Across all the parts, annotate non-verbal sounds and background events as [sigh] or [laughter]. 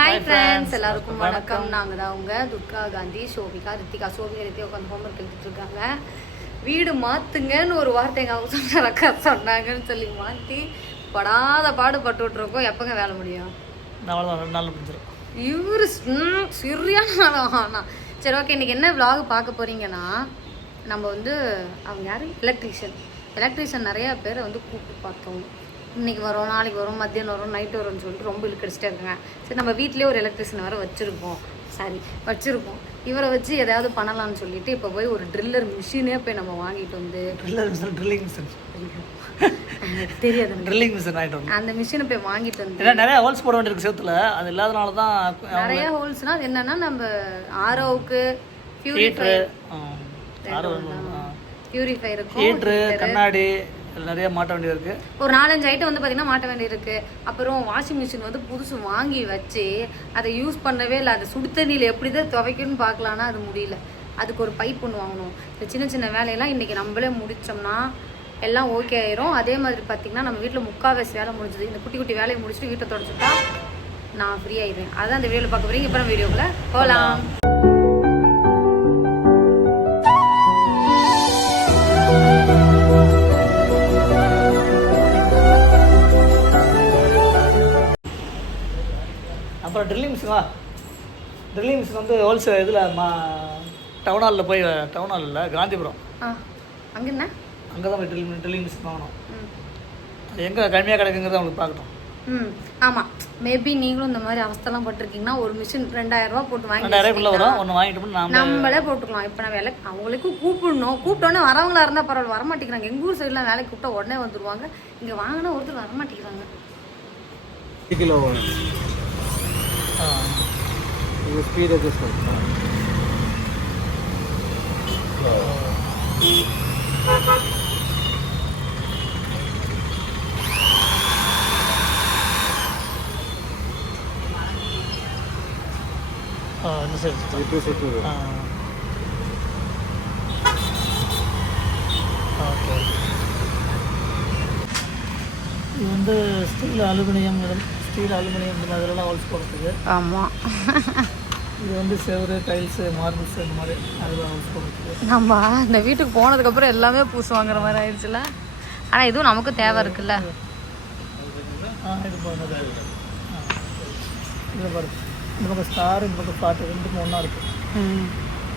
Hi friends எல்லாருக்கும் வணக்கம். நாங்கள் தான் உங்க துர்கா காந்தி சோபிகா ரித்திகா. சோபிகா ரித்திகா உட்காந்து ஹோம்ஒர்க் எழுதிட்டு இருக்காங்க. வீடு மாத்துங்கன்னு ஒரு வார்த்தை எங்கள் அவங்க அக்கா சொன்னாங்கன்னு சொல்லி மாற்றி படாத பாடுபட்டு விட்ருக்கோம் எப்போங்க வேலை முடியும்? இவரு சரியான ஆனா சரி ஓகே இன்னைக்கு என்ன vlog பார்க்க போறீங்கன்னா நம்ம வந்து அவங்க யாரு? எலக்ட்ரீஷியன் எலக்ட்ரீஷியன் நிறைய பேரை வந்து கூப்பிட்டு பார்த்தோம். இன்னைக்கு வரும் நாளைக்கு வரும் மத்தியானம் வரும் நைட்டு வரும்னு சொல்லிட்டு ரொம்ப இழுக்கடிச்சிட்டே இருக்காங்க. சரி நம்ம வீட்லயே ஒரு எலக்ட்ரீஷியன் வேற வச்சிருக்கோம். சாரி வச்சிருக்கோம். இவரை வச்சு எதாவது பண்ணலாம்னு சொல்லிட்டு இப்போ போய் ஒரு ட்ரில்லர் மிஷினே போய் நம்ம வாங்கிட்டு வந்து ட்ரில்லர் மிஷின் ட்ரில்லிங் மிஷின் தெரியாது. ட்ரில்லிங் மிஷின் ஆகிட்டு அந்த மிஷினை போய் வாங்கிட்டு வந்து ஏன்னா நிறைய ஹோல்ஸ் போட வேண்டியிருக்கு செவுத்துல அது இல்லாதனால தான் நிறைய ஹோல்ஸ்னா அது என்னன்னா நம்ம ஆரோவுக்கு ஹீட்ரு பியூரிஃபைருக்கும் ஹீட்ரு கண்ணாடி நிறைய மாட்ட வேண்டியது இருக்கு ஒரு நாலஞ்சு ஐட்டம் வந்து பார்த்தீங்கன்னா மாட்ட வேண்டியது இருக்கு அப்புறம் வாஷிங் மிஷின் வந்து புதுசு வாங்கி வச்சு அதை யூஸ் பண்ணவே இல்லை. அதை சுடு தண்ணியில் எப்படி தான் துவைக்கணும்னு பார்க்கலான்னா அது முடியல. அதுக்கு ஒரு பைப் ஒன்று வாங்கணும். இந்த சின்ன சின்ன வேலையெல்லாம் இன்றைக்கி நம்மளே முடித்தோம்னா எல்லாம் ஓகே ஆயிரும். அதே மாதிரி பார்த்தீங்கன்னா நம்ம வீட்டில் முக்கால்வாசி வேலை முடிஞ்சது. இந்த குட்டி குட்டி வேலையை முடிச்சுட்டு வீட்டை தொடச்சிட்டா நான் ஃப்ரீ ஆயிடுவேன். அதான் அந்த வீடியோவில் பார்க்க போகிறீங்க இப்போ நம்ம போகலாம் அப்புறம் ட்ரில்லிங் மிஷின் ட்ரில்லிங் மிஷின் வந்து ஹோல்சேல் இதில் மா டவுன் ஹாலில் போய் டவுன் ஹால் இல்லை காந்திபுரம். ஆ அங்கே என்ன அங்கே தான் போய் ட்ரில் ட்ரில்லிங் மிஷின் வாங்கணும். ம். அது எங்கே? கம்மியாக கிடைக்குங்கிறத அவங்களுக்கு பார்க்கட்டும். ம் ஆமாம் மேபி நீங்களும் இந்த மாதிரி அவஸ்தெல்லாம் பட்டிருக்கீங்கன்னா ஒரு மிஷின் ரெண்டாயிரம் ரூபாய் போட்டு வாங்கி ரெண்டாயிரக்குள்ளே வரும். ஒன்று வாங்கிட்டு நம்மளே போட்டுக்கலாம். இப்போ நான் வேலை அவங்களுக்கும் கூப்பிடணும். கூப்பிட்டோன்னே வரவங்களா இருந்தால் பரவாயில்ல. வரமாட்டேங்கிறாங்க. எங்கள் ஊர் சைடில் வேலைக்கு கூப்பிட்டா உடனே வந்துருவாங்க. இங்கே வாங்கினா ஒருத்தர் வரமாட்டேங்கிறாங்க. Kilo Uh. ఇది స్పీడ్ అడ్జస్ట్మెంట్ ఇప్పుడు Uh, okay. இது வந்து ஸ்டீல் அலுமினியம் ஸ்டீல் அலுமினியம் இந்த மாதிரிலாம் ஹோல்ஸ் போடுறதுக்கு. ஆமாம் இது வந்து செவரு டைல்ஸு மார்பிள்ஸ் இந்த மாதிரி அதெல்லாம் ஹோல்ஸ் போடுறதுக்கு. நம்ம இந்த வீட்டுக்கு போனதுக்கப்புறம் எல்லாமே பூசு வாங்குற மாதிரி ஆயிடுச்சுல. ஆனால் இதுவும் நமக்கு தேவை இருக்குல்ல. ஆ இது போனது இதில் பாரு இந்த பக்கம் ஸ்டார் இந்த பக்கம் பாட்டு ரெண்டுக்கும் ஒன்றா இருக்குது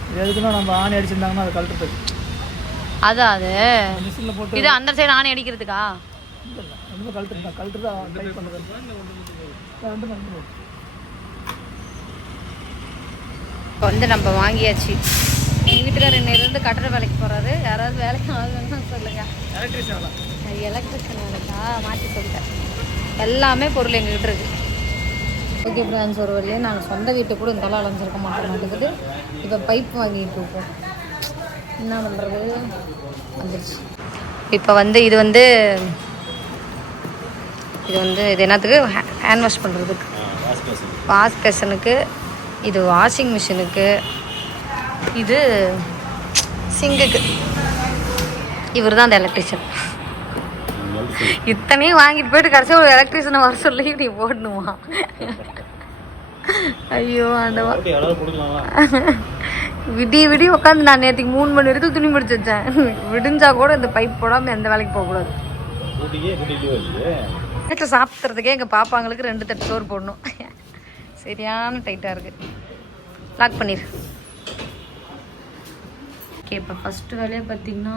இது எதுக்குன்னா நம்ம ஆணி அடிச்சிருந்தாங்கன்னா அது கழட்டுறதுக்கு அதான் அது? மிஷினில் போட்டு இது அந்த சைடு ஆணி அடிக்கிறதுக்கா? இல்லை. ரொம்ப கழட்டுறதா? கழட்டுறதா ட்ரை பண்ணுறது. ரெண்டு கழட்டு இப்போ வந்து நம்ம வாங்கியாச்சு. எங்கள் வீட்டுக்காரர் இன்னிலிருந்து கட்டட வேலைக்கு போகிறாரு யாராவது வேலைக்கு ஆகுதுன்னு சொல்லுங்கள் எலக்ட்ரிஷியன்? எலக்ட்ரிஷியன் வேலைக்கா? மாற்றி சொல்லிட்டேன். எல்லாமே பொருள் எங்ககிட்ட இருக்கு. ஓகே ஃப்ரெண்ட்ஸ் ஒரு வழியே நாங்கள் சொந்த வீட்டை கூட இந்த அலைஞ்சிருக்க மாட்டோம் மாட்டேங்குது இப்போ பைப் வாங்கிட்டு இருக்கோம். என்ன பண்ணுறது வந்துருச்சு. இப்போ வந்து இது வந்து இது வந்து இது என்னத்துக்கு? ஹேண்ட் வாஷ் பண்ணுறதுக்கு வாஷ் பேஷனுக்கு இது வாஷிங் மிஷினுக்கு இது சிங்குக்கு இவர் தான் அந்த எலக்ட்ரிஷியன் இத்தனையும் வாங்கிட்டு போயிட்டு கடைசி ஒரு எலக்ட்ரிஷியனை வர சொல்லி நீ போடணுமா? ஐயோ ஆண்டவா. விடி விடி உட்காந்து நான் நேற்றுக்கு மூணு மணி வரைக்கும் துணி முடிச்சு வச்சேன். விடிஞ்சா கூட இந்த பைப் போடாமல் எந்த வேலைக்கு போகக்கூடாது. வீட்டில் சாப்பிட்றதுக்கே எங்கள் பாப்பாங்களுக்கு ரெண்டு தட்டு சோறு போடணும். சரியான டைட்டாக இருக்குது லாக் பண்ணிடு ஓகே இப்போ ஃபஸ்ட்டு வேலையை பார்த்தீங்கன்னா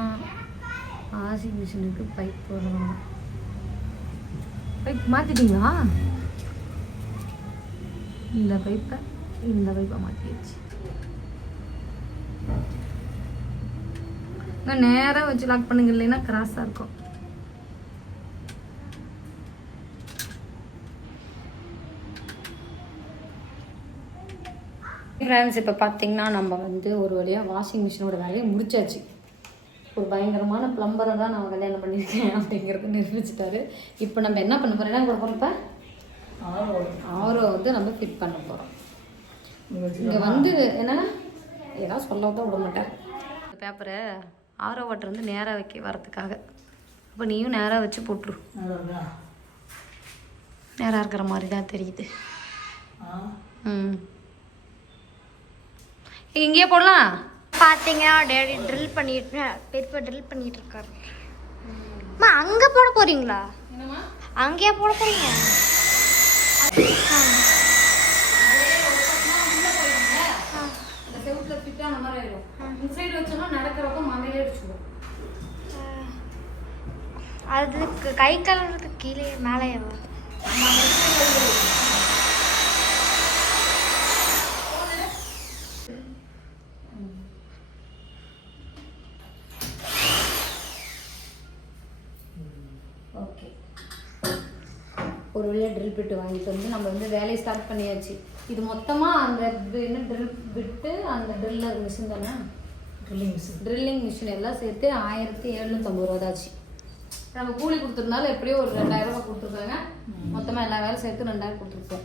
வாஷிங் மிஷினுக்கு பைப் போடுறோம் பைப் மாற்றிட்டீங்களா இந்த பைப்பை இந்த பைப்பை மாற்றிடுச்சு நேராக வச்சு லாக் பண்ணுங்க இல்லைன்னா கிராஸாக இருக்கும். ஃப்ரெண்ட்ஸ் இப்போ பார்த்தீங்கன்னா நம்ம வந்து ஒரு வழியாக வாஷிங் மிஷினோட வேலையை முடிச்சாச்சு. ஒரு பயங்கரமான ப்ளம்பரை தான் நான் கல்யாணம் பண்ணியிருக்கேன் அப்படிங்கிறத நிரூபிச்சிட்டாரு. இப்போ நம்ம என்ன பண்ண போகிறோம் என்ன போகிறோம் இப்போ? ஆரோ வந்து நம்ம ஃபிட் பண்ண போகிறோம் இங்கே வந்து என்னன்னா ஏதாவது சொல்ல தான் விட மாட்டேன். இந்த பேப்பரை ஆரோ வாட்டர் வந்து நேராக வைக்க வரதுக்காக அப்போ நீயும் நேராக வச்சு போட்டுரு. நேராக இருக்கிற மாதிரி தான் தெரியுது. ஆ? ம். இங்கேயே போடலாம்? பார்த்தீங்க டேடி ட்ரில் பண்ணிட்டு பெரியப்பா ட்ரில் பண்ணிட்டு இருக்காரு. அம்மா அங்கே போட போறீங்களா? என்னம்மா? அங்கேயா போட போறீங்க? ஆ. அந்த செவுத்துல ஃபிட்டான மாதிரி ஆயிடும் இந்த சைடு வச்சோம்னா நடக்கிறப்ப மண்டையிலே அடிச்சுடும் அதுக்கு கை கழுவுறதுக்கு கீழே மேலேயேவா ஓகே ஒரு வழியாக ட்ரில் பிட்டு வாங்கிட்டு வந்து நம்ம வந்து வேலையை ஸ்டார்ட் பண்ணியாச்சு. இது மொத்தமாக அந்த என்ன ட்ரில் பிட்டு அந்த ட்ரில்லர் மிஷின் தானே? ட்ரில்லிங் மிஷின் ட்ரில்லிங் மிஷின் எல்லாம் சேர்த்து ஆயிரத்தி எழுநூற்றம்பது ரூபா தாச்சு நம்ம கூலி கொடுத்துருந்தாலும் எப்படியோ ஒரு ரெண்டாயிரம் ரூபாய் கொடுத்துருக்காங்க. மொத்தமாக எல்லா வேலையும் சேர்த்து ரெண்டாயிரம் கொடுத்துருப்போம்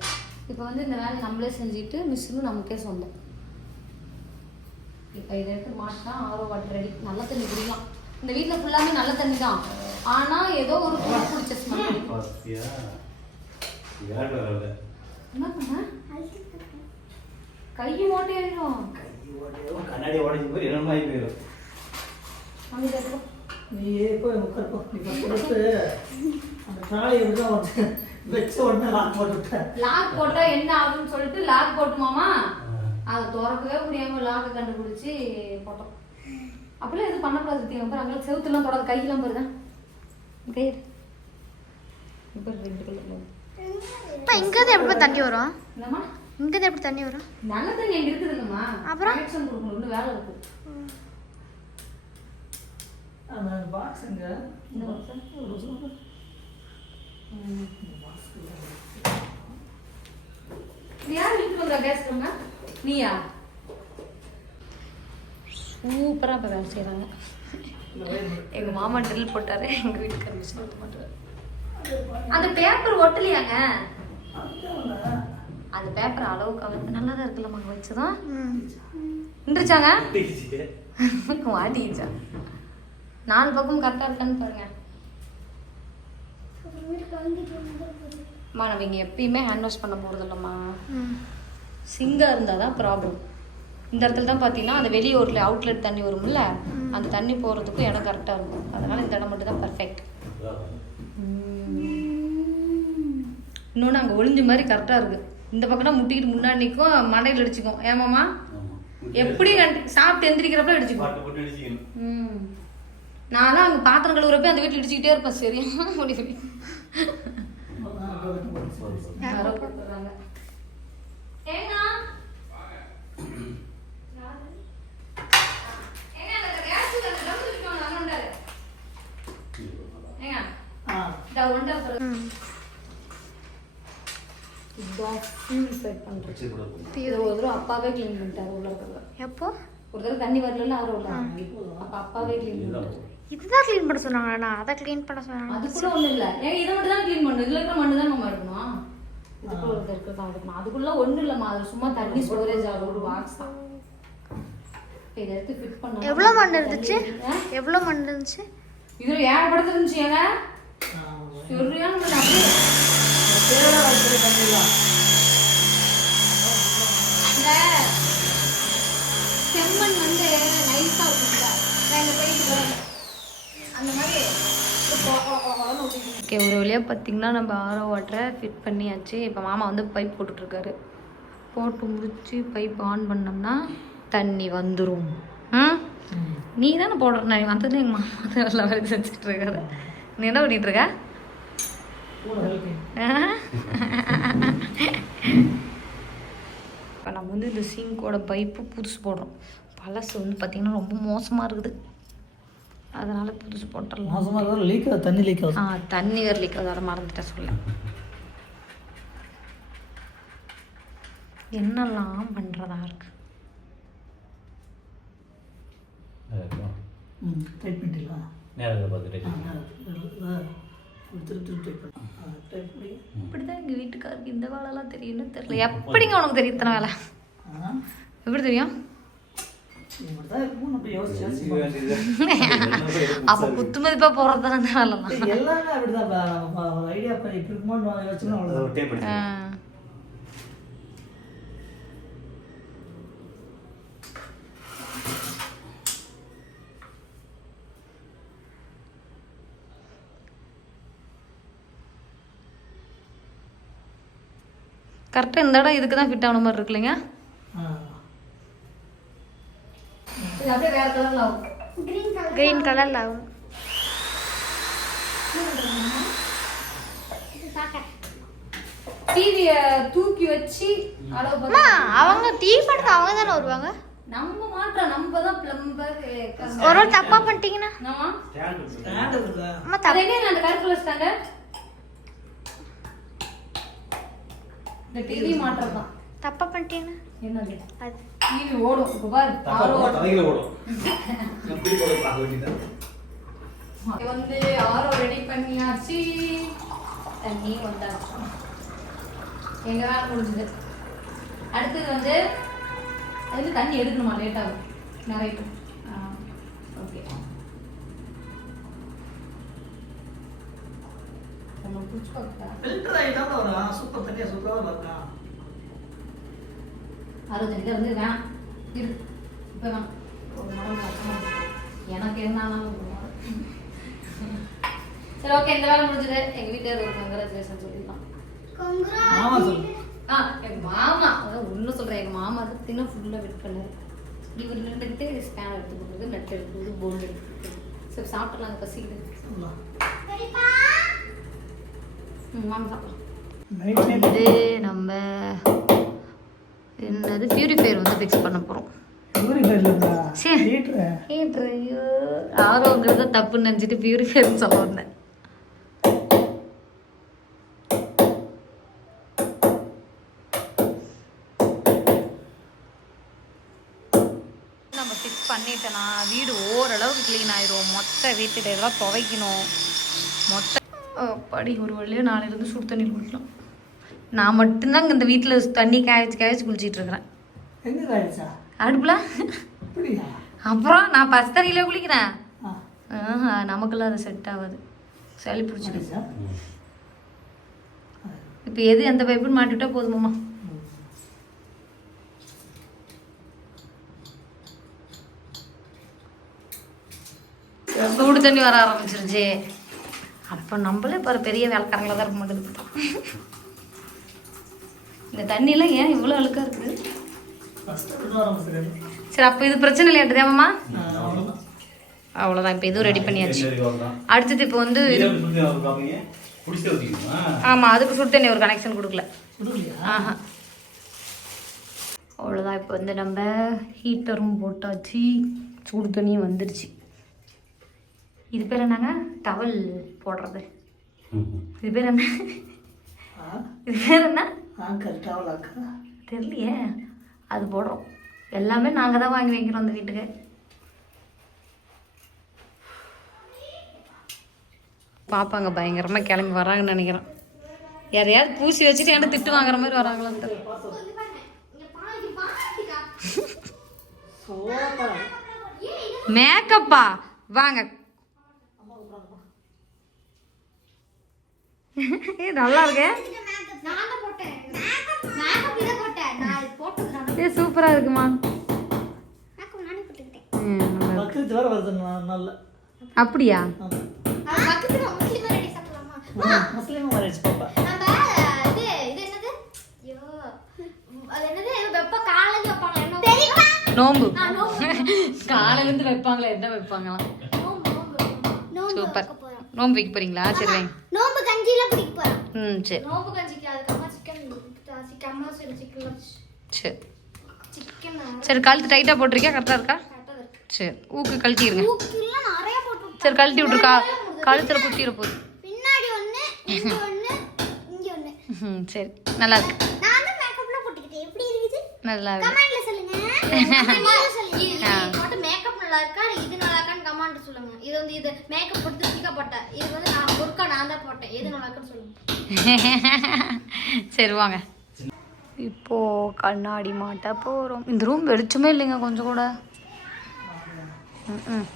இப்போ வந்து இந்த வேலையை நம்மளே செஞ்சுட்டு மிஷினும் நமக்கே சொந்தம். இப்போ இதை எடுத்து மாட்டினா ஆரோ வாட்டர் ரெடி நல்ல தண்ணி குடிக்கலாம். இந்த வீட்டில் ஃபுல்லாமே நல்ல தண்ணி தான் ஆனால் ஏதோ ஒரு பிடிச்ச ஸ்மெல் வரல என்ன பண்ண? கை கண்ணாடி போய் போயிடும். இரு. நீ போய் உட்கார் போ. நீ ஃபஸ்ட் ஃபஸ்ட்டு அந்த வந்து வச்ச உடனே லாக் போட்டு விட்டேன் லாக் போட்டா என்ன ஆகும்னு சொல்லிட்டு லாக் போட்டுமாமா? அதை திறக்கவே முடியாம லாக்கை கண்டுபிடிச்சி போட்டோம். அப்படிலாம் எதுவும் பண்ணக்கூடாது சத்தியம் அப்புறம் அங்கே செவுத்துலாம் தொடாது. கையெல்லாம் பாருதான் கை இப்போ ரெண்டு கல்ல இப்போ இங்கேருந்து எப்படி தண்ணி வரும்? இங்கேருந்து எப்படி தண்ணி வரும்? நல்ல தண்ணி எங்க இருக்குது இல்லைம்மா அப்புறம்? கனெக்ஷன் கொடுக்கணும் இன்னும் வேலை இருக்கு. அந்த பாக்ஸ் எங்க யார் வீட்டுக்கு வந்தா கேஸ் நீயா? சூப்பரா இப்போ வேலை செய்கிறாங்க இல்ல, wait பண்ணு. எங்க மாமா ட்ரில் போட்டாரு எங்க வீட்டுக்கு மிஷின் மாட்டாரு. அந்த பேப்பர் ஒட்டலையாங்க? அந்த பேப்பர் அளவுக்கு அளவுக்கு நல்லா தான் இருக்குல்லம்மா வச்சுதான் ம். நின்றுச்சாங்க. [laughs] மாட்டிக்கிச்சா? நாலு பக்கம் கரெக்டாக இருக்கான்னு பாருங்க. அம்மா நம்ம இங்கே எப்பயுமே ஹேண்ட் வாஷ் பண்ண போகிறது இல்லைம்மா. ம். சிங்காக இருந்தால் தான் ப்ராப்ளம் இந்த இடத்துல தான் பார்த்தீங்கன்னா அந்த வெளியூரில் அவுட்லெட் தண்ணி வரும்ல அந்த தண்ணி போகிறதுக்கும் இடம் கரெக்டாக இருக்கும். அதனால் இந்த இடம் மட்டும் தான் பர்ஃபெக்ட் இன்னொன்று அங்கே ஒளிஞ்ச மாதிரி கரெக்டாக இருக்குது இந்த பக்கம்னா முட்டிக்கிட்டு முன்னாடி நிற்கும் மண்டையில் அடிச்சுக்கும் ஏமாம்மா ஆமா. எப்படி சாப்பிட்டு எந்திரிக்கிறப்ப அடிச்சுக்கும். ம். நான்லாம் அங்கே பாத்திரம் கழுவுறப்ப அந்த வீட்டில் இடிச்சுக்கிட்டே இருப்பேன். சரி வரைக்கும் போச்சு. யாரோ கூப்பிடுறாங்க ஏங்க அந்த ட்ரம் தூக்கிட்டு வாங்க அங்க உண்டாரு ஏங்க ஆ இந்த ஒண்டா பியூரிஃபைட் பண்ணுறது ஒரு தடவை அப்பாவே க்ளீன் பண்ணிட்டாரு உள்ள இருக்கிறத. எப்போ? ஒரு தடவை தண்ணி வரல அவர் உள்ள அப்போ அப்பாவே க்ளீன் பண்ணிட்டாரு. இதுதான் க்ளீன் பண்ண சொன்னாங்க நான் அதை க்ளீன் பண்ண சொன்னாங்க அது கூட ஒண்ணும் இல்ல. ஏங்க இதை மட்டும் தான் க்ளீன் பண்ணணும்? இதுல இருக்கிற மண்ணு தான் நம்ம இதுக்குள்ள ஒரு இருக்க தான் எடுக்கணும். அதுக்குள்ள ஒண்ணும் இல்லம்மா. அது சும்மா தண்ணி ஸ்டோரேஜ் ஆகும் ஒரு பாக்ஸ் தான். எவ்வளோ மண் இருந்துச்சு? எவ்வளோ மண் இருந்துச்சு? இதுல ஏகப்படத்து இருந்துச்சு ஏங்க. சரியான செம்மண் வந்து நான் இந்த போயிட்டு அந்த மாதிரி ஓகே ஒரு வழியாக பார்த்தீங்கன்னா நம்ம ஆரோ வாட்டரை ஃபிட் பண்ணியாச்சு. இப்போ மாமா வந்து பைப் போட்டுட்ருக்காரு. போட்டு முடிச்சு பைப் ஆன் பண்ணோம்னா தண்ணி வந்துடும் ம்? நீ தானே போடுற நான் வந்தது எங்கள் மாமா தான் எல்லாம் வேலை செஞ்சுட்டு இருக்காரு நீ என்ன helping. [laughs] இப்போ நம்ம வந்து இந்த சிங்கோட பைப்பு புதுசு போடுறோம். பழசு வந்து பார்த்திங்கன்னா ரொம்ப மோசமாக இருக்குது. அதனால் புதுசு போட்டுடலாம். மாசமா இருந்தாலும் leak ஆகுது, தண்ணி leak ஆகுது. ஆ தண்ணி வேறு லீக் அதை மறந்துட்டேன் சொல்ல. என்னெல்லாம் பண்ணுறதா இருக்கு? ம், tight பண்ணிட்டீங்களா? நேரத்தை பார்த்துட்டு. ஆ, ஆ, ஒரு திருப்பி திருப்பி tight பண்ணு. ஆ, tight பண்ணி. இப்படி தான் எங்கள் வீட்டுக்காருக்கு இந்த வேலைலாம் தெரியும்னு தெரியல. எப்படிங்க உனக்கு தெரியும் இத்தனை வேலை? எப்படி தெரியும்? இப்படிதான் அப்போ குத்து மதிப்பாக போகிறது தான் அந்த வேலைலாம் பார்த்தேன். எல்லாமே அப்படிதான் ஐடியா பண்ணி இப்படி இருக்குமோன்னு யோசிச்சோம்னா அவ்வளோதான் டேப் ஆ. கரெக்டாக இந்த இடம் இதுக்கு தான் ஃபிட் ஆன மாதிரி இருக்கு இல்லைங்க? ஆ. இது அப்படியே வேறு கலரில் ஆகும். கிரீன் கலர்ல ஆகும். டிவியை தூக்கி வச்சு அவங்க டீ படத்தை அவங்க தானே வருவாங்க? நம்ம மாற்றோம் நம்ம தான் பிளம்பர் ஒரு ஒரு தப்பா பண்ணிட்டீங்கன்னா? தப்பு. கருப்பு இந்த டிவி மாற்றம் தான் தப்பா பண்ணிட்டீங்கன்னா என்னது? அது. டிவி ஓடும். இப்போ பாரு போனா தலையில ஓடும். [laughs] இது வந்து ஆரோ ரெடி பண்ணியாச்சு. தண்ணி வந்தாச்சு எங்க வேலை முடிஞ்சது. அடுத்தது வந்து அது வந்து தண்ணி எடுக்கணுமா? லேட் ஆகும். நிறைய தான் வரும். இருக்கா? அறுபத்தஞ்சு வந்து வேணாம் இரு இப்போ வேணாம். எனக்கு மரம். சரி ஓகே இந்த வேலை முடிஞ்சது எங்க வீட்டுல ஒரு கங்க்ராச்சுலேஷன் சொல்லிடலாம் ஆமா சொல்லு. ஆ எங்க மாமா அதான் ஒன்றும் சொல்றேன் எங்க மாமா தினம் ஃபுல்லாக வெயிட் பண்ணாரு இவர் ஸ்பேன் எடுத்து கொடுக்குறது நெட் எடுத்து கொடுக்குறது போல்டு எடுத்து கொடுக்குறது சரி சாப்பிடலாம் பசிக்குது இது நம்ம என்னது பியூரிஃபையர் வந்து ஃபிக்ஸ் பண்ண போகிறோம் ஆரோங்கிறத தப்புன்னு நினச்சிட்டு பியூரிஃபையர்னு சொல்ல வந்தேன். நம்ம ஃபிக்ஸ் பண்ணிட்டேனா வீடு ஓரளவுக்கு க்ளீன் ஆயிரும். மொத்த வீட்டு இதெல்லாம் துவைக்கணும். மொத்த படி ஒரு வழியாக நாளையிலேருந்து சுடு தண்ணி குளிக்கலாம் நான் மட்டும்தான் இந்த வீட்டில் தண்ணி காய வச்சு காய வச்சு குளிச்சிட்டு இருக்கிறேன் காய்ச்சா? அடுப்புல? அப்புறம் நான் பஸ் தண்ணியில் குளிக்கிறேன். ஆஹா நமக்கெல்லாம் அது செட் ஆகாது சளி பிடிச்சிடும் காய்ச்சா? இப்போ எது எந்த பைப்புன்னு மாட்டிவிட்டா போதுமாம்மா சூடு தண்ணி வர ஆரம்பிச்சிருச்சு அப்போ நம்மளே பாரு பெரிய வேலைக்காரங்களா தான் இருக்க மாட்டேங்குது இந்த தண்ணியெல்லாம் ஏன் இவ்வளோ அழுக்கா இருக்குது. சரி அப்போ இது பிரச்சனை இல்லையா தேவம்மா ஆ, அவ்வளவுதான். அவ்வளோதான் இப்போ இதுவும் ரெடி பண்ணியாச்சு. அடுத்தது இப்போ வந்து வந்தீங்களா? ஆமாம் அதுக்கு சுடு தண்ணி ஒரு கனெக்ஷன் கொடுக்கல? ஆஹா அவ்வளோதான் இப்போ வந்து நம்ம ஹீட்டரும் போட்டாச்சு சூடு தண்ணியும் வந்துருச்சு இது பேர் என்னங்க? டவல் போடுறது. இது பேர் என்ன? ஆ, இது பேர் என்ன? ஆங்கர் towel ஆக்கா? தெரியலையே. அது போடுறோம். எல்லாமே நாங்கள் தான் வாங்கி வைக்கிறோம் அந்த வீட்டுக்கு. பாப்பாங்க பயங்கரமாக கிளம்பி வராங்கன்னு நினைக்கிறேன். யாரையாவது பூசி வச்சுட்டு என்ன திட்டு வாங்குற மாதிரி வராங்களான்னு. மேக்கப்பா வாங்க ஏ நல்லா இருக்கே நான் தான் போட்டேன் மேக்கப் இதை போட்டேன் நான் இது போட்டது நான் ஏ சூப்பரா இருக்குமா மேக்கப் நானே போட்டுக்கிட்டேன் ம், நல்லா இருக்கு. பக்கத்து வேற வருது நா- நல்ல. அப்படியா ஆமா. அது பக்கத்துல முஸ்லிம் ரெடி சாப்பிடலாமா ஆமா, முஸ்லீமும் marriage பாப்பா. நம்ம இது இது என்னது ஐயோ அது என்னது வெப்ப காலையில வைப்பாங்க என்ன தெரியுமா நோம்பு. நான் நோம்பு. காலையில இருந்து வைப்பாங்களே என்ன வைப்பாங்களாம்? நோம்பு நோம்பு. நோம்பு. சூப்பர் நோம்பு வைக்க போறீங்களா? சரி வைங்க. நோம்பு கஞ்சிலாம் குடிக்க போறோம். ம் சரி. நோம்பு கஞ்சிக்கு அதுக்கப்புறமா சிக்கன் சிக்கன் சரி சிக்கன் சரி. சிக்கன் சரி கழுத்து டைட்டாக போட்டிருக்கியா? கரெக்டாக இருக்கா? சரி ஊக்கு கழட்டிடுங்க சரி கழட்டி விட்ருக்கா கழுத்தில் குத்திர போகுது. பின்னாடி ஒண்ணு இங்க ஒண்ணு இங்க ஒண்ணு. ம் சரி. நல்லா இருக்கு. நான் தான் மேக்கப்லாம் போட்டுக்கிட்டேன். எப்படி இருக்குது? நல்லா இருக்கு. கமெண்ட்ல சொல்லுங்க. கமெண்ட்ல சொல்லுங்க. இது ஆ. மட்டும் மேக்கப் நல்லா இருக்கா? இது நல்லா சொல்லுங்க. இது வந்து இது மேக்கப் போட்டு தூக்கிக்க போட்டேன் இது வந்து நான் ஒருக்கா நான் தான் போட்டேன். எது நல்லா இருக்குன்னு சொல்லுங்க. சரி வாங்க. இப்போ கண்ணாடி மாட்ட போகிறோம் இந்த ரூம் வெளிச்சமே இல்லைங்க கொஞ்சம் கூட. ம்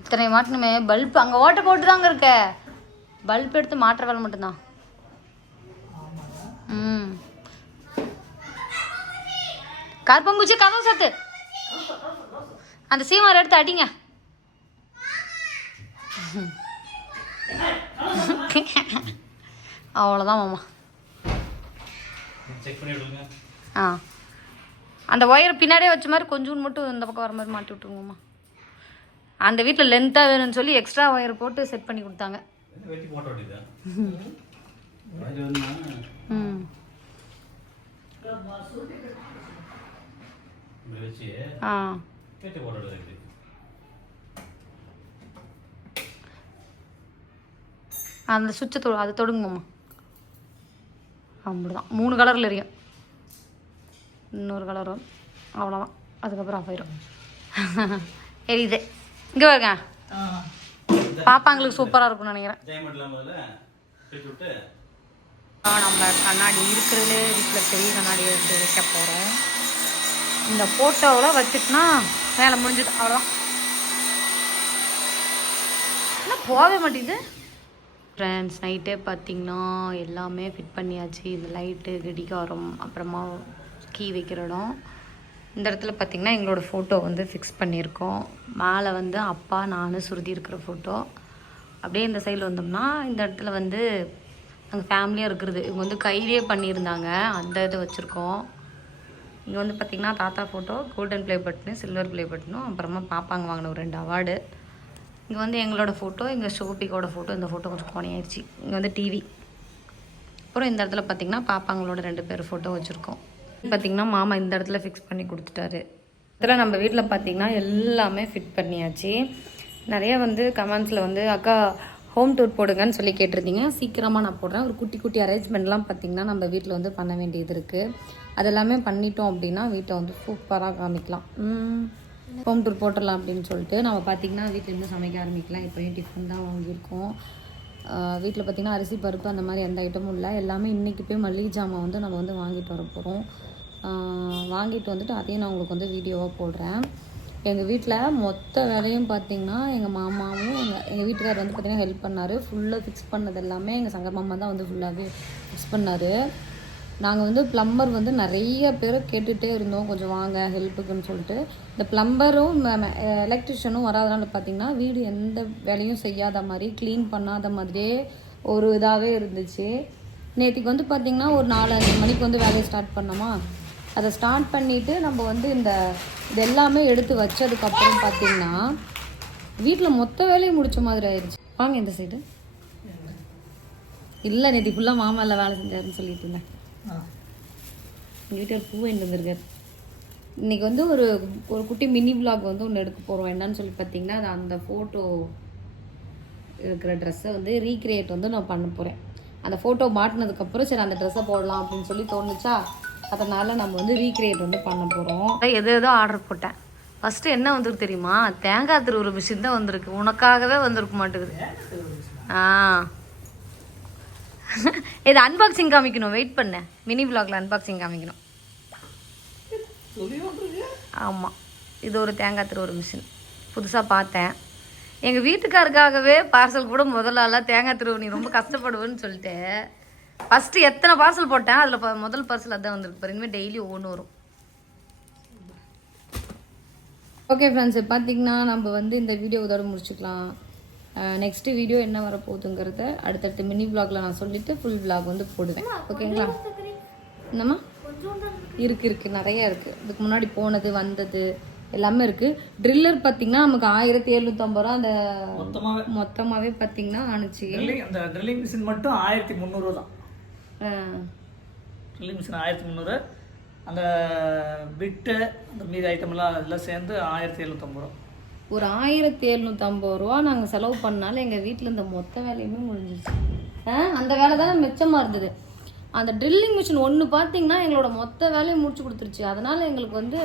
இத்தனை மாட்டணுமே பல்ப் அங்கே ஓட்ட போட்டு தாங்க இருக்க. பல்ப் எடுத்து மாட்டுற வேலை மட்டும்தான். ம் கருப்பம்பூச்சி கதவு சத்து. அந்த சீமாரை எடுத்து அடிங்க. அவ்வளோதான் மாமா. ஆ. அந்த ஒயர் பின்னாடியே வச்ச மாதிரி கொஞ்சோண்டு மட்டும் இந்த பக்கம் வர மாதிரி மாட்டி விட்ருங்கம்மா அந்த வீட்டில் லென்த்தாக வேணும்னு சொல்லி எக்ஸ்ட்ரா ஒயர் போட்டு செட் பண்ணி கொடுத்தாங்க. ஆ. வெட்டி போட்ட வேண்டியது அந்த சுவிட்சை தொ அதை தொடுங்கம்மா. அப்படிதான். மூணு கலரில் எரியும். இன்னொரு கலர் வரும். அவ்வளோதான் அதுக்கப்புறம் ஆஃப் ஆயிரும். [laughs] எரியுது. இங்கே பாருங்க. பாப்பாங்களுக்கு சூப்பராக இருக்கும்னு நினைக்கிறேன். நம்ம கண்ணாடி இருக்கிறதுலே வீட்டில் பெரிய கண்ணாடி எடுத்து வைக்க போகிறோம் இந்த ஃபோட்டோவில் வச்சுட்டுனா வேலை முடிஞ்சுது அவ்வளோதான் ஆனால் போகவே மாட்டேங்குது? ஃப்ரெண்ட்ஸ் நைட்டே பார்த்தீங்கன்னா எல்லாமே ஃபிட் பண்ணியாச்சு. இந்த லைட்டு கடிகாரம் அப்புறமா கீ வைக்கிற இடம். இந்த இடத்துல பார்த்தீங்கன்னா எங்களோட ஃபோட்டோ வந்து ஃபிக்ஸ் பண்ணியிருக்கோம். மேலே வந்து அப்பா நான் சுருதி இருக்கிற ஃபோட்டோ அப்படியே இந்த சைடில் வந்தோம்னா இந்த இடத்துல வந்து நாங்கள் ஃபேமிலியாக இருக்கிறது. இவங்க வந்து கையிலே பண்ணியிருந்தாங்க. அந்த இதை வச்சுருக்கோம். இங்கே வந்து பார்த்திங்கன்னா தாத்தா photo golden play button silver play பட்டனும் அப்புறமா பாப்பாங்க வாங்கின ஒரு ரெண்டு அவார்டு இங்கே வந்து எங்களோட ஃபோட்டோ எங்கள் ஷோபிக்கோட ஃபோட்டோ இந்த ஃபோட்டோ கொஞ்சம் கோணையாயிடுச்சு இங்கே வந்து டிவி அப்புறம் இந்த இடத்துல பார்த்திங்கன்னா பாப்பாங்களோட ரெண்டு பேர் ஃபோட்டோ வச்சுருக்கோம். பார்த்திங்கன்னா மாமா இந்த இடத்துல ஃபிக்ஸ் பண்ணி கொடுத்துட்டாரு. இதில் நம்ம வீட்டில் பார்த்திங்கன்னா எல்லாமே ஃபிட் பண்ணியாச்சு. நிறைய வந்து கமெண்ட்ஸில் வந்து அக்கா ஹோம் டூர் போடுங்கன்னு சொல்லி கேட்டிருந்தீங்க. சீக்கிரமாக நான் போடுறேன். ஒரு குட்டி குட்டி அரேஞ்ச்மெண்ட்லாம் பார்த்திங்கன்னா நம்ம வீட்டில் வந்து பண்ண வேண்டியது இருக்குது அதெல்லாமே பண்ணிட்டோம் அப்படின்னா வீட்டை வந்து சூப்பராக காமிக்கலாம். ஹோம் டூர் போட்டுடலாம் அப்படின்னு சொல்லிட்டு நம்ம பார்த்திங்கன்னா வீட்டிலேருந்து சமைக்க ஆரம்பிக்கலாம். இப்போயும் டிஃபன் தான் வாங்கியிருக்கோம். வீட்டில் பார்த்திங்கன்னா அரிசி பருப்பு அந்த மாதிரி எந்த ஐட்டமும் இல்லை. எல்லாமே இன்றைக்கி போய் மளிகை ஜாமான் வந்து நம்ம வந்து வாங்கிட்டு வர போகிறோம் வாங்கிட்டு வந்துட்டு அதையும் நான் உங்களுக்கு வந்து வீடியோவாக போடுறேன். எங்கள் வீட்டில் மொத்த வேலையும் பார்த்திங்கன்னா எங்கள் மாமாவும் எங்கள் எங்கள் வீட்டுக்காரர் வந்து பார்த்திங்கன்னா ஹெல்ப் பண்ணார். ஃபுல்லாக ஃபிக்ஸ் பண்ணது எல்லாமே எங்கள் சங்கர் மாமா தான் வந்து ஃபுல்லாகவே ஃபிக்ஸ் பண்ணார். நாங்கள் வந்து ப்ளம்பர் வந்து நிறைய பேரை கேட்டுகிட்டே இருந்தோம். கொஞ்சம் வாங்க ஹெல்ப்புக்குன்னு சொல்லிட்டு. இந்த ப்ளம்பரும் எலக்ட்ரிஷியனும் வராதனால பார்த்திங்கன்னா வீடு எந்த வேலையும் செய்யாத மாதிரி க்ளீன் பண்ணாத மாதிரியே ஒரு இதாகவே இருந்துச்சு. நேற்றுக்கு வந்து பார்த்திங்கன்னா ஒரு நாலு அஞ்சு மணிக்கு வந்து வேலையை ஸ்டார்ட் பண்ணோமா? அதை ஸ்டார்ட் பண்ணிவிட்டு நம்ம வந்து இந்த இது எல்லாமே எடுத்து வச்சதுக்கப்புறம் பார்த்திங்கன்னா வீட்டில் மொத்த வேலையும் முடிச்ச மாதிரி ஆயிடுச்சு வாங்க இந்த சைடு இல்லை நேற்று ஃபுல்லாக மாமா எல்லாம் வேலை செஞ்சாருன்னு சொல்லிட்டு இருந்தேன். எங்கள் வீட்டில் பூ வாங்கிட்டு வந்திருக்காரு. இன்னைக்கு வந்து ஒரு ஒரு குட்டி மினி vlog வந்து ஒன்று எடுக்க போகிறோம் என்னன்னு சொல்லி பார்த்தீங்கன்னா அது அந்த ஃபோட்டோ இருக்கிற ட்ரெஸ்ஸை வந்து ரீக்ரியேட் வந்து நான் பண்ண போகிறேன் அந்த ஃபோட்டோ மாட்டினதுக்கப்புறம் சரி அந்த ட்ரெஸ்ஸை போடலாம் அப்படின்னு சொல்லி தோணுச்சா அதனால் நம்ம வந்து ரீக்ரியேட் வந்து பண்ண போகிறோம் எது எதோ ஆர்டர் போட்டேன். ஃபஸ்ட்டு என்ன வந்திருக்கு தெரியுமா? தேங்காய் திருவுற மிஷின் தான் வந்திருக்கு. உனக்காகவே வந்திருக்க மாட்டேங்குது. ஆ. [laughs] இது அன்பாக்சிங் காமிக்கணும். வெயிட் பண்ண. மினி vlogல அன்பாக்சிங் காமிக்கணும். ஆமாம் இது ஒரு தேங்காய் திருவுற மிஷின் புதுசாக பார்த்தேன். எங்கள் வீட்டுக்காருக்காகவே பார்சல் கூட முதல்ல தேங்காய் திருவு நீ ரொம்ப கஷ்டப்படுவேன்னு சொல்லிட்டு ஃபஸ்ட்டு எத்தனை பார்சல் போட்டேன்? அதில் முதல் பார்சல் அதான் வந்திருக்கு பாரு. இனிமேல் டெய்லி ஒவ்வொன்று வரும். ஓகே ஃப்ரெண்ட்ஸ் பார்த்தீங்கன்னா நம்ம வந்து இந்த வீடியோ இதோட முடிச்சுக்கலாம். நெக்ஸ்ட் வீடியோ என்ன வரப்போகுதுங்கிறத அடுத்தடுத்த மினி vlogல நான் சொல்லிட்டு ஃபுல் vlog வந்து போடுவேன். ஓகேங்களா என்னம்மா? இருக்கு இருக்கு. நிறைய இருக்கு. இதுக்கு முன்னாடி போனது வந்தது எல்லாமே இருக்கு. ட்ரில்லர் பார்த்தீங்கன்னா நமக்கு ஆயிரத்தி எழுநூத்தம்பது ரூபா அந்த மொத்தமாகவே மொத்தமாகவே பார்த்தீங்கன்னா ஆணுச்சு. அந்த ட்ரில்லிங் மிஷின் மட்டும் ஆயிரத்தி முந்நூறு தான். ஆ, ட்ரில்லிங் மிஷின் ஆயிரத்தி முந்நூறு. அந்த பிட்டு அந்த மீதி ஐட்டம்லாம் எல்லாம் சேர்ந்து ஆயிரத்தி எழுநூத்தம்பது ரூபா. ஒரு ஆயிரத்தி எழுநூத்தம்பது ரூபா நாங்கள் செலவு பண்ணாலும் எங்கள் வீட்டில் இந்த மொத்த வேலையுமே முடிஞ்சிச்சு ஆ, அந்த வேலை தான் மிச்சமாக இருந்தது. அந்த ட்ரில்லிங் மிஷின் ஒன்று பார்த்தீங்கன்னா எங்களோட மொத்த வேலையும் முடிச்சு கொடுத்துருச்சு. அதனால எங்களுக்கு வந்து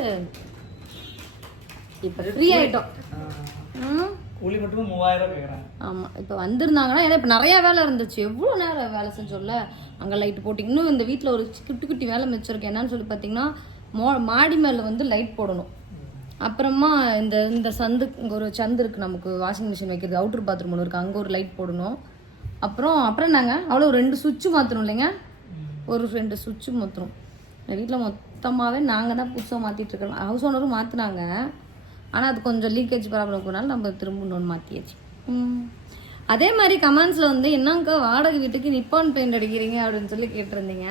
இப்போ ஃப்ரீ ஆகிட்டோம் கூலி மட்டும் மூவாயிரம் கேட்குறாங்க ஆமாம் இப்போ வந்திருந்தாங்கன்னா ஏன்னா இப்போ நிறையா வேலை இருந்துச்சு. எவ்வளோ நேரம் வேலை செஞ்சோம்ல? அங்கே லைட் போட்டு இன்னும் இந்த வீட்டில் ஒரு குட்டி குட்டி வேலை மிச்சிருக்கு என்னன்னு சொல்லி பார்த்தீங்கன்னா மோ மாடி மேலே வந்து லைட் போடணும். அப்புறமா இந்த இந்த சந்து இங்கே ஒரு சந்து இருக்குது நமக்கு வாஷிங் மிஷின் வைக்கிறது அவுட்டர் பாத்ரூம் ஒன்று இருக்குது அங்கே ஒரு லைட் போடணும். அப்புறம் அப்புறம் நாங்கள் அவ்வளோ ரெண்டு சுவிட்சு மாற்றணும் இல்லைங்க? ஒரு ரெண்டு சுவிட்சு மாற்றணும் எங்கள் வீட்டில் மொத்தமாகவே நாங்கள் தான் புதுசாக மாற்றிட்டு இருக்கோம். ஹவுஸ் ஓனரும் மாற்றினாங்க ஆனால் அது கொஞ்சம் லீக்கேஜ் ப்ராப்ளம் இருக்கனால நம்ம திரும்ப இன்னொன்று மாற்றியாச்சு அதே மாதிரி கமெண்ட்ஸில் வந்து என்னங்கக்கா வாடகை வீட்டுக்கு நிப்பான் பெயிண்ட் அடிக்கிறீங்க? அப்படின்னு சொல்லி கேட்டிருந்தீங்க.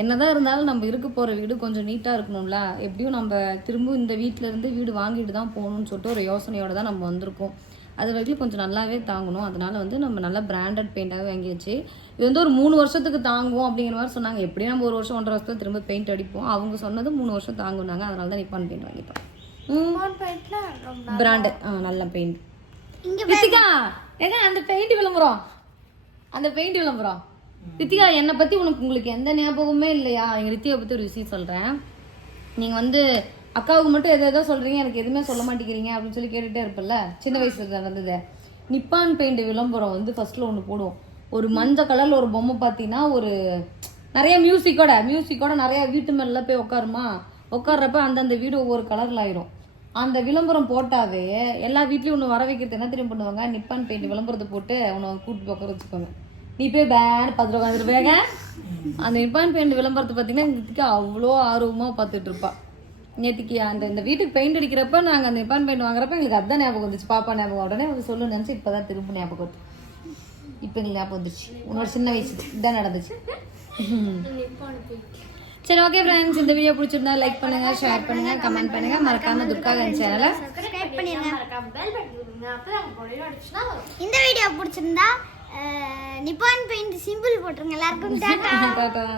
என்னதான் இருந்தாலும் நம்ம இருக்க போகிற வீடு கொஞ்சம் நீட்டாக இருக்கணும்ல. எப்படியும் நம்ம திரும்ப இந்த வீட்டில இருந்து வீடு வாங்கிட்டு தான் போகணும்னு சொல்லிட்டு ஒரு யோசனையோட தான் நம்ம வந்திருக்கோம். அது வரைக்கும் கொஞ்சம் நல்லாவே தாங்கணும். அதனால வந்து நம்ம நல்லா பிராண்டட் பெயிண்டாகவே வாங்கியாச்சு. இது வந்து ஒரு மூணு வருஷத்துக்கு தாங்கும் அப்படிங்கிற மாதிரி சொன்னாங்க. எப்படியும் நம்ம ஒரு வருஷம் ஒன்றரை வருஷத்துல திரும்ப பெயிண்ட் அடிப்போம். அவங்க சொன்னது மூணு வருஷம் தாங்குனாங்க. அதனால தான் நிப்பான் பெயிண்ட் வாங்கிட்டோம். பிராண்டு ஆ நல்ல பெயிண்ட் ரித்திகா ஏங்க அந்த பெயிண்ட் விளம்பரம். அந்த பெயிண்ட் விளம்பரம். ரித்திகா என்னை பத்தி உனக்கு உங்களுக்கு எந்த ஞாபகமுமே இல்லையா? எங்க ரித்திகா பத்தி ஒரு விஷயம் சொல்றேன். நீங்க வந்து அக்காவுக்கு மட்டும் எதோ ஏதோ சொல்றீங்க எனக்கு எதுவுமே சொல்ல மாட்டேங்கிறீங்க அப்படின்னு சொல்லி கேட்டுட்டே இருப்பல்ல? சின்ன வயசுல நடந்தது. நிப்பான் பெயிண்ட் விளம்பரம் வந்து ஃபர்ஸ்ட்ல ஒன்று போடுவோம். ஒரு மஞ்சள் கலர்ல ஒரு பொம்மை பார்த்தீங்கன்னா ஒரு நிறைய மியூசிக்கோட மியூசிக்கோட நிறைய வீட்டு மேல போய் உட்காருமா? உட்கார்றப்ப அந்தந்த வீடு ஒவ்வொரு கலர்ல ஆயிரும். அந்த விளம்பரம் போட்டாவே எல்லா வீட்லேயும் ஒன்று வர வைக்கிறது என்ன தெரியும் பண்ணுவாங்க? நிப்பான் பெயிண்ட் விளம்பரத்தை போட்டு உன்னை கூட்டு போய் உட்கார வச்சுக்கோங்க நீ போய் பேன் பார்த்துட்டு உட்காந்துருப்பேங்க அந்த நிப்பான் பெயிண்ட் விளம்பரத்தை பார்த்தீங்கன்னா எங்களுக்கு அவ்வளோ ஆர்வமாக பார்த்துட்டு இருப்பா. நேற்றுக்கு அந்த இந்த வீட்டுக்கு பெயிண்ட் அடிக்கிறப்ப நாங்கள் அந்த நிப்பான் பெயிண்ட் வாங்குறப்ப எங்களுக்கு அதான் ஞாபகம் வந்துச்சு. பாப்பா ஞாபகம் உடனே வந்து சொல்லு நினச்சி இப்போ தான் திரும்ப ஞாபகம் வருது. இப்போ எங்களுக்கு ஞாபகம் வந்துச்சு உன்னோட சின்ன வயசு. இதான் நடந்துச்சு. சரி ஓகே ஃப்ரெண்ட்ஸ் இந்த வீடியோ பிடிச்சிருந்தா லைக் பண்ணுங்க ஷேர் பண்ணுங்க கமெண்ட் பண்ணுங்க. மறக்காம துர்கா கன் சேனலை இந்த வீடியோ பிடிச்சிருந்தா நிப்பான் பெயிண்ட் சிம்பிள் போட்டுருங்க. எல்லாருக்கும் [laughs] டாடா டாடா